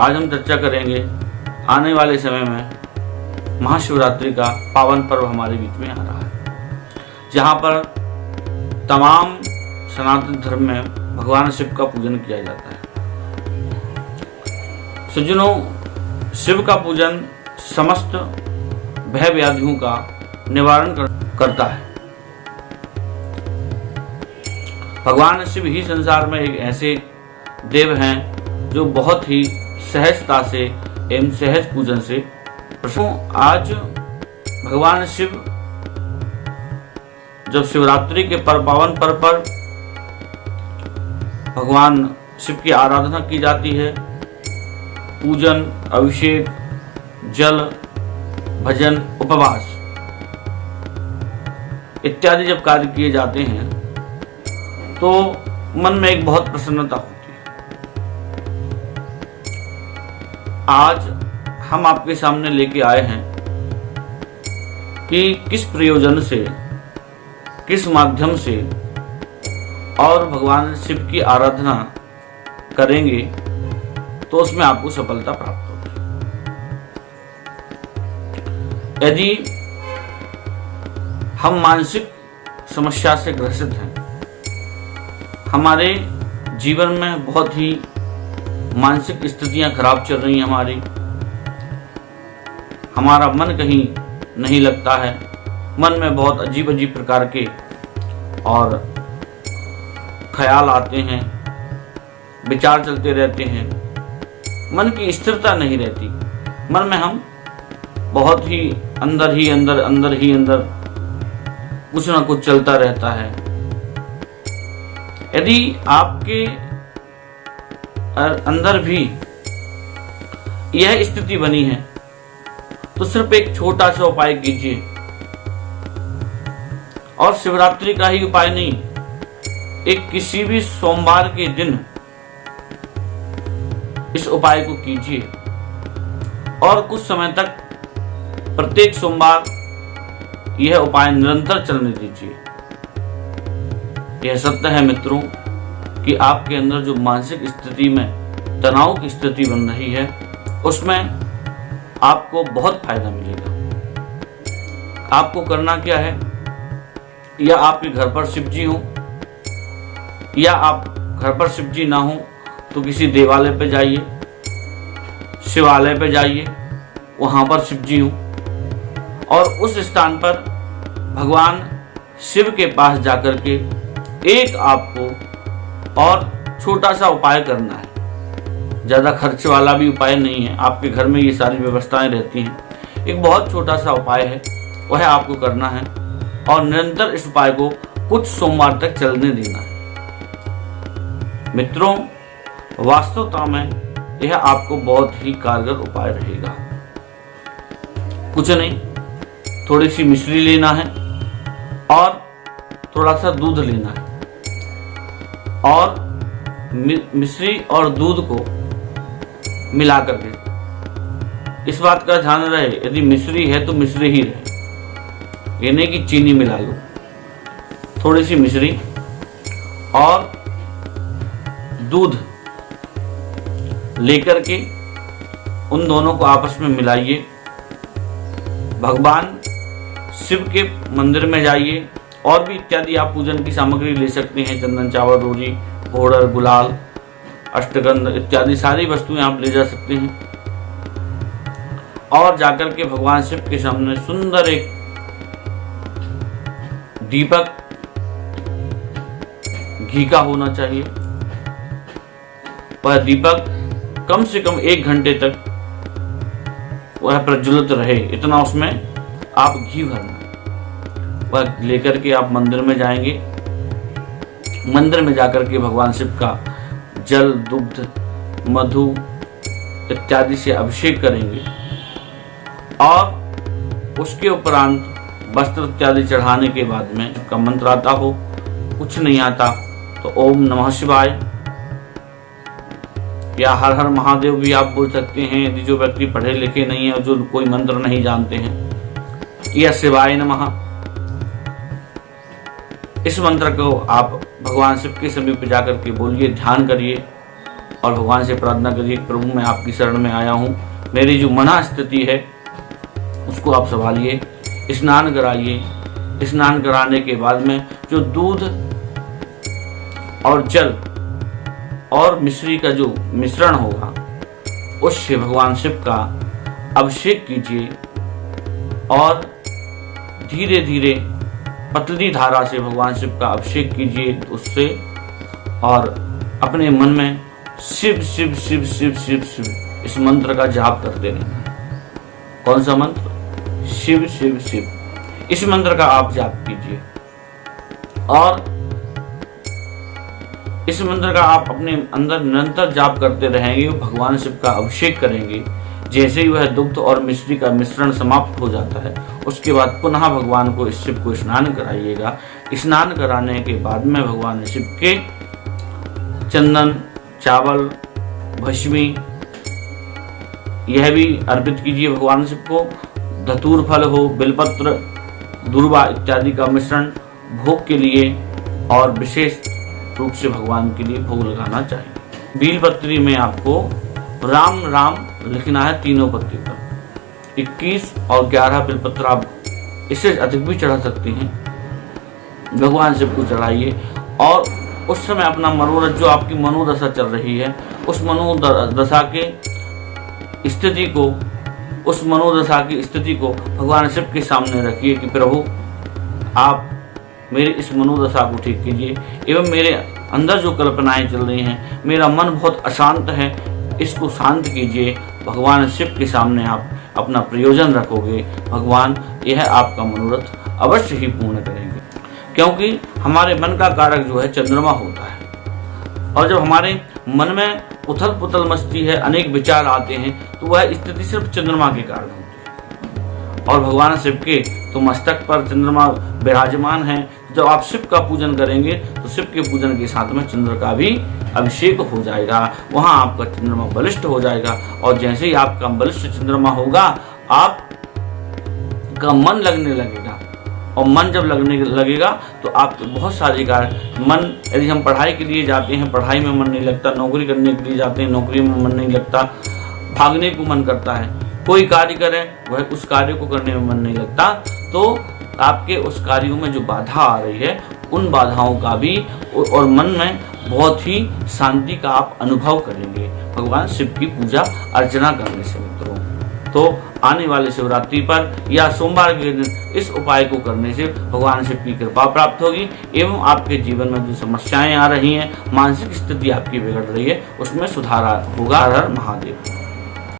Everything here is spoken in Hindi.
आज हम चर्चा करेंगे आने वाले समय में महाशिवरात्रि का पावन पर्व हमारे बीच में आ रहा है, जहाँ पर तमाम सनातन धर्म में भगवान शिव का पूजन किया जाता है। सज्जनों, शिव का पूजन समस्त भय व्याधियों का निवारण करता है। भगवान शिव ही संसार में एक ऐसे देव हैं जो बहुत ही सहजता से एवं सहज पूजन से प्रसन्न। आज भगवान शिव जब शिवरात्रि के पावन पर्व पर भगवान शिव की आराधना की जाती है, पूजन, अभिषेक, जल, भजन, उपवास इत्यादि जब कार्य किए जाते हैं तो मन में एक बहुत प्रसन्नता होती है। आज हम आपके सामने लेके आए हैं कि किस प्रयोजन से, किस माध्यम से और भगवान शिव की आराधना करेंगे तो उसमें आपको सफलता प्राप्त होगी। यदि हम मानसिक समस्या से ग्रसित हैं, हमारे जीवन में बहुत ही मानसिक स्थितियां खराब चल रही हैं, हमारा मन कहीं नहीं लगता है, मन में बहुत अजीब अजीब प्रकार के और ख्याल आते हैं, विचार चलते रहते हैं, मन की स्थिरता नहीं रहती, मन में हम बहुत ही अंदर कुछ ना कुछ चलता रहता है। यदि आपके अंदर भी यह स्थिति बनी है तो सिर्फ एक छोटा सा उपाय कीजिए, और शिवरात्रि का ही उपाय नहीं, एक किसी भी सोमवार के दिन इस उपाय को कीजिए और कुछ समय तक प्रत्येक सोमवार यह उपाय निरंतर चलने दीजिए। यह सत्य है मित्रों कि आपके अंदर जो मानसिक स्थिति में तनाव की स्थिति बन रही है उसमें आपको बहुत फायदा मिलेगा। आपको करना क्या है, या आपके घर पर शिव जी हो, या आप घर पर शिव जी ना हो तो किसी देवालय पे जाइए, शिवालय पे जाइए, वहां पर शिव जी हो और उस स्थान पर भगवान शिव के पास जाकर के एक आपको और छोटा सा उपाय करना है। ज़्यादा खर्च वाला भी उपाय नहीं है, आपके घर में ये सारी व्यवस्थाएं रहती हैं। एक बहुत छोटा सा उपाय है, वह आपको करना है और निरंतर इस उपाय को कुछ सोमवार तक चलने देना है। मित्रों, वास्तवता में यह आपको बहुत ही कारगर उपाय रहेगा। कुछ नहीं, थोड़ी सी मिश्री लेना है और थोड़ा सा दूध लेना है, और मिश्री और दूध को मिला करके, इस बात का ध्यान रहे यदि मिश्री है तो मिश्री ही रहे, ये नहीं कि चीनी मिला लो। थोड़ी सी मिश्री और दूध लेकर के उन दोनों को आपस में मिलाइए। भगवान शिव के मंदिर में जाइए, और भी इत्यादि आप पूजन की सामग्री ले सकते हैं, चंदन, चावल, रोजी, घोड़र, गुलाल, अष्टगंध इत्यादि सारी वस्तुएं आप ले जा सकते हैं। और जाकर के भगवान शिव के सामने सुंदर एक दीपक घी का होना चाहिए। वह दीपक कम से कम 1 घंटे तक वह प्रज्वलित रहे, इतना उसमें आप घी भरना। वह लेकर के आप मंदिर में जाएंगे, मंदिर में जाकर के भगवान शिव का जल, दुग्ध, मधु इत्यादि से अभिषेक करेंगे और उसके उपरांत वस्त्र इत्यादि चढ़ाने के बाद में का मंत्र आता हो, कुछ नहीं आता तो ओम नमः शिवाय या हर हर महादेव भी आप बोल सकते हैं। यदि जो व्यक्ति पढ़े लिखे नहीं है और जो कोई मंत्र नहीं जानते हैं, या शिवाय नमः, इस मंत्र को आप भगवान शिव के समीप जाकर के बोलिए, ध्यान करिए और भगवान से प्रार्थना करिए, प्रभु मैं आपकी शरण में आया हूँ, मेरी जो मना स्थिति है उसको आप संभालिए। स्नान कराइए। स्नान कराने के बाद में जो दूध और जल और मिश्री का जो मिश्रण होगा उससे भगवान शिव का अभिषेक कीजिए और धीरे धीरे पतली धारा से भगवान शिव का अभिषेक कीजिए उससे, और अपने मन में शिव शिव शिव शिव शिव शिव इस मंत्र का जाप करते रहना। कौन सा मंत्र? शिव शिव शिव। इस मंत्र का आप जाप कीजिए और इस मंत्र का आप अपने अंदर निरंतर जाप करते रहेंगे। भगवान शिव का अभिषेक करेंगे। जैसे ही वह दुग्ध और मिश्री का मिश्रण समाप्त हो जाता है उसके बाद पुनः भगवान को इस शिव को स्नान कराइएगा। स्नान कराने के बाद में भगवान शिव के चंदन, चावल, भस्मी यह भी अर्पित कीजिए भगवान शिव को। धतूर फल हो, बेलपत्र, दूर्वा इत्यादि का मिश्रण भोग के लिए और विशेष रूप से भगवान के लिए भोग लगाना चाहिए। बेलपत्री में आपको राम राम लिखना है तीनों पत्ती पर। 21 और 11 बेलपत्र आप इससे अधिक भी चढ़ा सकते हैं, भगवान शिव को चढ़ाइए। और उस समय अपना मनोरथ, जो आपकी मनोदशा चल रही है उस मनोदशा के स्थिति को, उस मनोदशा की स्थिति को भगवान शिव के सामने रखिए कि प्रभु आप मेरे इस मनोदशा को ठीक कीजिए एवं मेरे अंदर जो कल्पनाएं चल रही हैं, मेरा मन बहुत अशांत है, इसको शांत कीजिए। भगवान शिव के सामने आप अपना प्रयोजन रखोगे, भगवान यह आपका मनोरथ अवश्य ही पूर्ण करेंगे। क्योंकि हमारे मन का कारक जो है चंद्रमा होता है, और जब हमारे मन में उथल पुथल मचती है, अनेक विचार आते हैं, तो वह स्थिति सिर्फ चंद्रमा के कारण होती है। और भगवान शिव के तो मस्तक पर चंद्रमा विराजमान है। जब आप शिव का पूजन करेंगे तो शिव के पूजन के साथ में चंद्र का भी अभिषेक हो जाएगा, वहां आपका चंद्रमा बलिष्ठ हो जाएगा। और जैसे ही आपका बलिष्ठ चंद्रमा होगा आपका मन लगने लगेगा, और मन जब लगने लगेगा तो आप बहुत सारे कार्य, मन यदि हम पढ़ाई के लिए जाते हैं पढ़ाई में मन नहीं लगता, नौकरी करने के लिए जाते हैं नौकरी में मन नहीं लगता, भागने को मन करता है, कोई कार्य करें वह उस कार्य को करने में मन नहीं लगता, तो आपके उस कार्यों में जो बाधा आ रही है उन बाधाओं का भी और मन में बहुत ही शांति का आप अनुभव करेंगे भगवान शिव की पूजा अर्चना करने से मित्रों। तो आने वाले शिवरात्रि पर या सोमवार के दिन इस उपाय को करने से भगवान शिव की कृपा प्राप्त होगी एवं आपके जीवन में जो समस्याएं आ रही हैं, मानसिक स्थिति आपकी बिगड़ रही है, उसमें सुधार होगा। हर हर महादेव।